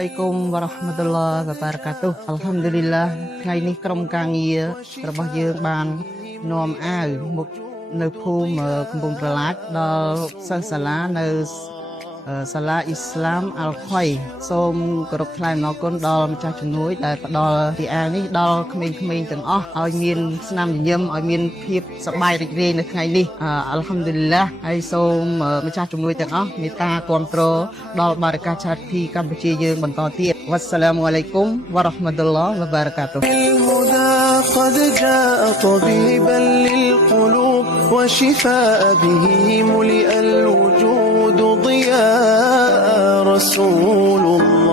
Assalamualaikum warahmatullahi wabarakatuh. Alhamdulillah ថ្ងៃនេះក្រុមការងាររបស់យើងបាននាំអាវមកនៅភូមិកំពង់ប្រឡាចដល់សិស្សសាលានៅសាលាអ៊ីស្លាមអល់ខុយសូមគោរពថ្លែងអំណរគុណដល់ម្ចាស់ជំនួយដែលផ្ដល់ទីអាវនេះដល់ក្មេងៗទាំងអស់ឲ្យមានស្នាមញញឹមឲ្យមានភាពសប្បាយរីករាយនៅថ្ងៃនេះអល់ហាំឌុលីឡាហើយសូមម្ចាស់ជំនួយទាំងអស់មេត្តាគ្រប់គ្រងដល់បារកាឆាតពីកម្ពុជាយើងបន្តទៀតវ៉ាស្សាឡាមអាឡៃគុំវ៉ារ៉ាហ្មាតុលឡោះវ៉ាបារកាតុហ៍ قد جاء طبيبا للقلوب وشفاء به ملئ الوجود ضياء رسول الله